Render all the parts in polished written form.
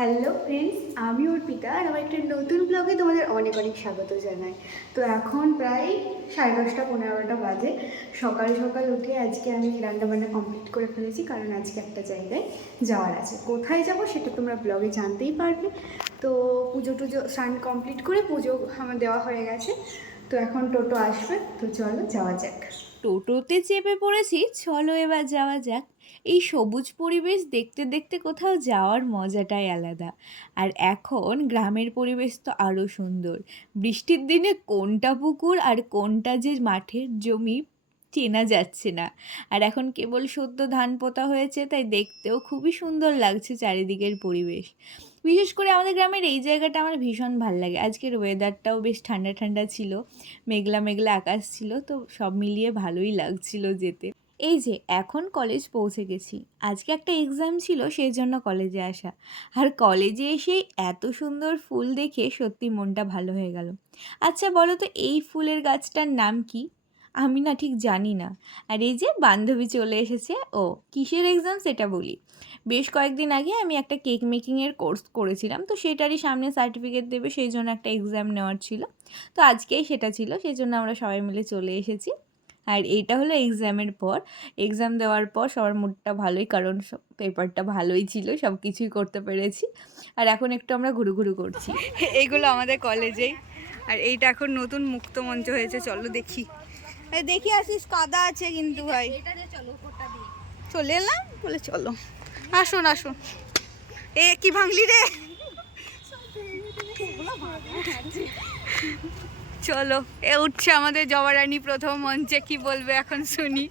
Hello friends, আমি অর্পিতা আর আমার একটা নতুন ব্লগে তোমাদের অনেক অনেক স্বাগত জানাই। তো এখন প্রায় 10:30 11টা বাজে। সকাল সকাল উঠে আজকে আমি রান্নাবান্না কমপ্লিট করে ফেলেছি, কারণ আজকে একটা জায়গায় যাওয়ার আছে। কোথায় যাব সেটা তোমরা ব্লগে জানতেই পারবে। তো পুজো টুজো স্নান কমপ্লিট করে পুজো আমার দেওয়া হয়ে গেছে। তো এখন টোটো আসবে, তো চলো যাওয়া যাক। টোটোতে চেপে পড়েছি, চলো এবার যাওয়া যাক। এই সবুজ পরিবেশ দেখতে দেখতে কোথাও যাওয়ার মজাটাই আলাদা। আর এখন গ্রামের পরিবেশ তো আরও সুন্দর। বৃষ্টির দিনে কোনটা পুকুর আর কোনটা যে মাঠের জমি চেনা যাচ্ছে না। আর এখন কেবল সদ্য ধান পোতা হয়েছে, তাই দেখতেও খুবই সুন্দর লাগছে চারিদিকের পরিবেশ। বিশেষ করে আমাদের গ্রামের এই জায়গাটা আমার ভীষণ ভাল লাগে। আজকের ওয়েদারটাও বেশ ঠান্ডা ঠান্ডা ছিল, মেঘলা মেঘলা আকাশ ছিল, তো সব মিলিয়ে ভালোই লাগছিল যেতে। এই যে এখন কলেজ পৌঁছে গেছি। আজকে একটা এক্সাম ছিল, সেই জন্য কলেজে আসা। আর কলেজে এসে এত সুন্দর ফুল দেখে সত্যি মনটা ভালো হয়ে গেল। আচ্ছা বলো তো, এই ফুলের গাছটার নাম কি? আমি না ঠিক জানি না। আর এই যে বান্ধবী চলে এসেছে। ও কিসের এক্সাম সেটা বলি। বেশ কয়েকদিন আগে আমি একটা কেক মেকিংয়ের কোর্স করেছিলাম, তো সেটারই সামনে সার্টিফিকেট দেবে, সেই জন্য একটা এক্সাম নেওয়ার ছিল। তো আজকেই সেটা ছিল, সেই জন্য আমরা সবাই মিলে চলে এসেছি। আর এইটা হলো এক্সামের পর। এক্সাম দেওয়ার পর সবার মুডটা ভালোই, কারণ সব পেপারটা ভালোই ছিল, সব কিছুই করতে পেরেছি। আর এখন একটু আমরা ঘুরু করছি। এইগুলো আমাদের কলেজেই। আর এইটা এখন নতুন মুক্ত মঞ্চ হয়েছে, চলো দেখি। দেখি আসিস, কাদা আছে কিন্তু ভাই। চলে এলাম বলে চলো, আসুন আসুন। এ কি ভাঙলি রে? চলো, এ উঠছে আমাদের জবা রানী প্রথম মঞ্চে। কি বলবে এখন শুনি।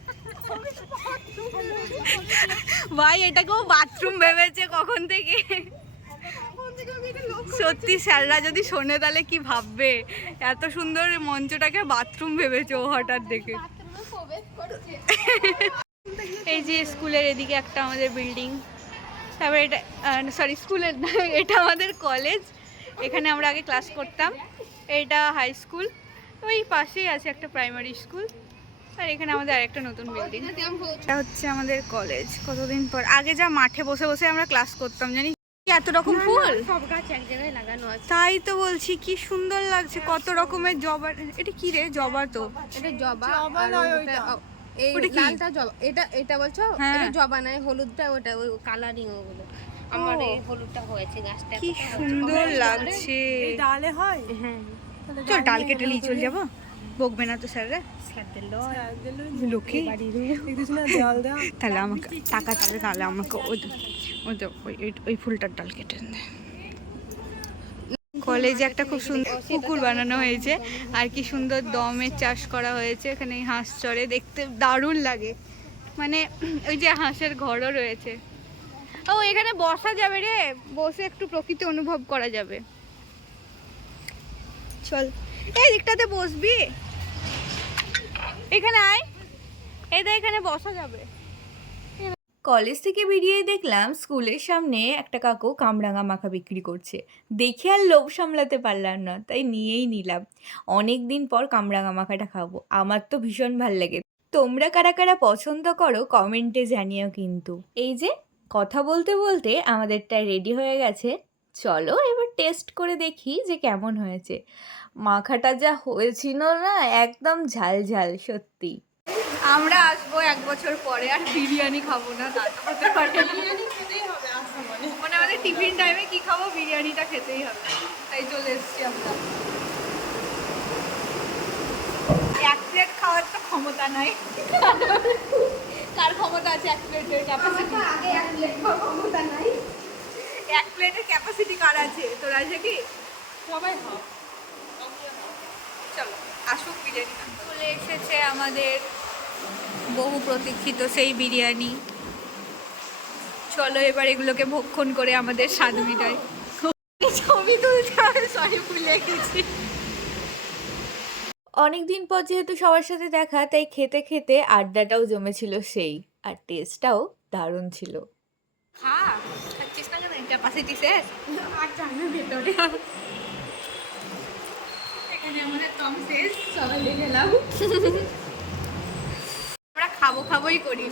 ভাই এটাকেও বাথরুম ভেবেছে কখন থেকে। সত্যি স্যাররা যদি শোনে তাহলে কি ভাববে, এত সুন্দর মঞ্চটাকে বাথরুম ভেবেছে ও হঠাৎ দেখে। এই যে স্কুলের এদিকে একটা আমাদের বিল্ডিং, তারপরে এটা সরি স্কুলের না, এটা আমাদের কলেজ। এখানে আমরা আগে ক্লাস করতাম। এটা হাই স্কুল, ওই পাশেই আছে একটা প্রাইমারি স্কুল। আর এখানে আমাদের আরেকটা নতুন বিল্ডিং। এটা হচ্ছে আমাদের কলেজ। কতদিন পর, আগে যা মাঠে বসে বসে আমরা ক্লাস করতাম জানি। এত রকম ফুল, সব গাছ এক জায়গায় লাগানো আছে। তাই তো বলছি, কি সুন্দর লাগছে, কত রকমের জবা। এটা কি রে? জবা তো এটা জবা, আর এই ওটা কি? লালটা জবা। এটা বলছো? হ্যাঁ। এটা জবা নয়, হলুদটা ওটা, ওই কালারিং ওগুলো। আমার এই হলুদটা হয়েছে গাছটা। কি সুন্দর লাগছে। ডালে হয়। হ্যাঁ, চল ডাল কেটে নিয়ে চলে যাবো, বকবে না তো স্যাররা। লক্ষ্মী তাহলে আমাকে টাকা, তাহলে আমাকে ওই ফুলটার ডাল কেটে দে। কলেজে একটা খুব সুন্দর পুকুর বানানো হয়েছে, আর কি সুন্দর দমের চাষ করা হয়েছে। এখানে হাঁস চড়ে, দেখতে দারুণ লাগে। মানে ওই যে হাঁসের ঘরও রয়েছে। ও এখানে বসা যাবে রে, বসে একটু প্রকৃতি অনুভব করা যাবে। চল এই দিকটাতে বসবি, এখানে আয়। এখানে বসা যাবে। কলেজ থেকে বেরিয়ে দেখলাম স্কুলের সামনে একটা কাকু কামরাঙা মাখা বিক্রি করছে। দেখে আর লোভ সামলাতে পারলাম না, তাই নিয়েই নিলাম। অনেক দিন পর কামরাঙা মাখাটা খাবো, আমার তো ভীষণ ভাল লাগে। তোমরা কারা কারা পছন্দ করো কমেন্টে জানিও কিন্তু। এই যে কথা বলতে বলতে আমাদেরটা রেডি হয়ে গেছে। চলো এবার টেস্ট করে দেখি যে কেমন হয়েছে। মাখাটা যা হয়েছিল না, একদম ঝাল ঝাল সত্যি। আমরা আসবো 1 বছর পরে, আর বিরিয়ানি খাবো না তা তো হতে পারে না। মানে আমাদের টিফিন টাইমে কি খাবো, বিরিয়ানিটা খেতেই হবে, তাই চলে এসেছি আমরা। 1 প্লেট খাওয়ার তো ক্ষমতা নাই। কার ক্ষমতা আছে 1 প্লেটের ক্যাপাসিটি? আগে 1 প্লেট খাওয়ার ক্ষমতা নাই। 1 প্লেটের ক্যাপাসিটি কার আছে? তোর আছে কি? সবাই খাও। চলো আসুক বিরিয়ানি। চলে এসেছে আমাদের বহু প্রতীক্ষিত সেই বিরিয়ানি। চলো এবার এগুলোকে ভক্ষণ করে আমাদের স্বাদ মিটাই। ছবি তুলতে হবে, সরি ভুলে গেছি। অনেকদিন পর যেহেতু সবার সাথে দেখা, তাই খেতে খেতে আড্ডাটাও জমেছিল সেই, আর টেস্টটাও দারুণ ছিল। হ্যাঁ খাচ্ছিস না কেন? ক্যাপাসিটি শেষ। আর জানার ভেতরে এখানে আমাদের কম শেষ, সবাই গেলাম। আমরা খাবোই করি,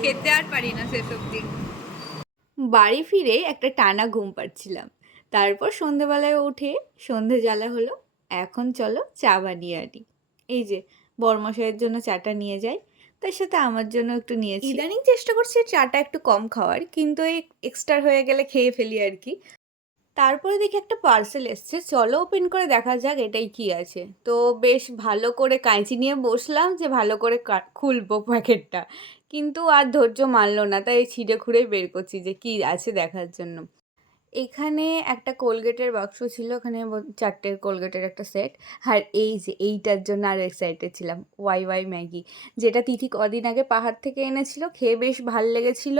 খেতে আর পারি না শেষ অবধি। বাড়ি ফিরে একটা টানা ঘুম পাচ্ছিলাম। তারপর সন্ধেবেলায় উঠে সন্ধে জ্বালা হলো। এখন চলো চা বানিয়ে আনি। এই যে বরমশাইয়ের জন্য চাটা নিয়ে যাই, তার সাথে আমার জন্য একটু নিয়েছি। ইদানিং চেষ্টা করছি চাটা একটু কম খাওয়ার, কিন্তু এই এক্সট্রা হয়ে গেলে খেয়ে ফেলি আর কি। তারপরে দেখি একটা পার্সেল এসছে, চলো ওপেন করে দেখা যাক এটাই কি আছে। তো বেশ ভালো করে কাঁচি নিয়ে বসলাম যে ভালো করে খুলবো প্যাকেটটা, কিন্তু আর ধৈর্য মানলো না, তাই ছিঁড়ে খুঁড়েই বের করছি যে কি আছে দেখার জন্য। এখানে একটা কোলগেটের বাক্স ছিল, ওখানে 4টে কোলগেটের একটা সেট। আর এই যে এইটার জন্য আরও এক্সাইটেড ছিলাম, ওয়াই ওয়াই ম্যাগি, যেটা তিথি কদিন আগে পাহাড় থেকে এনেছিল, খেয়ে বেশ ভাল লেগেছিল।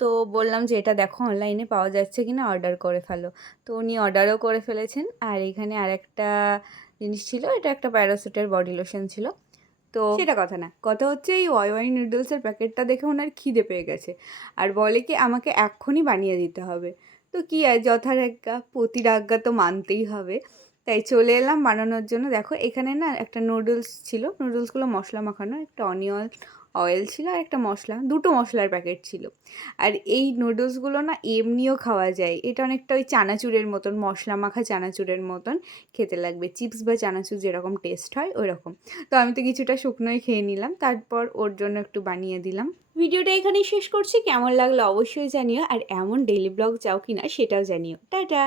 তো বললাম যে এটা দেখো অনলাইনে পাওয়া যাচ্ছে কিনা, অর্ডার করে ফেলো। তো উনি অর্ডারও করে ফেলেছেন। আর এখানে আরেকটা জিনিস ছিল, এটা একটা প্যারাসুটের বডি লোশন ছিল। তো সেটা কথা না, কথা হচ্ছে এই ওয়াই ওয়াই নুডলসের প্যাকেটটা দেখে ওনার খিদে পেয়ে গেছে, আর বলে কি আমাকে এক্ষুনি বানিয়ে দিতে হবে। তো কী আর, যথাজ্ঞা প্রতিজ্ঞা তো মানতেই হবে। তাই চলে এলাম বানানোর জন্য। দেখো এখানে না একটা নুডলস ছিল, নুডলসগুলো মশলা মাখানো, একটা অনিয়ন অয়েল ছিল, আর একটা মশলা, 2টো মশলার প্যাকেট ছিল। আর এই নুডলসগুলো না এমনিও খাওয়া যায়, এটা অনেকটা ওই চানাচুরের মতন, মশলা মাখা চানাচুরের মতন খেতে লাগবে, চিপস বা চানাচুর যেরকম টেস্ট হয় ওই রকম। তো আমি তো কিছুটা শুকনোই খেয়ে নিলাম, তারপর ওর জন্য একটু বানিয়ে দিলাম। ভিডিওটা এখানেই শেষ করছি, কেমন লাগলো অবশ্যই জানিও, আর এমন ডেইলি ব্লগ চাও কিনা সেটাও জানিও। টাটা।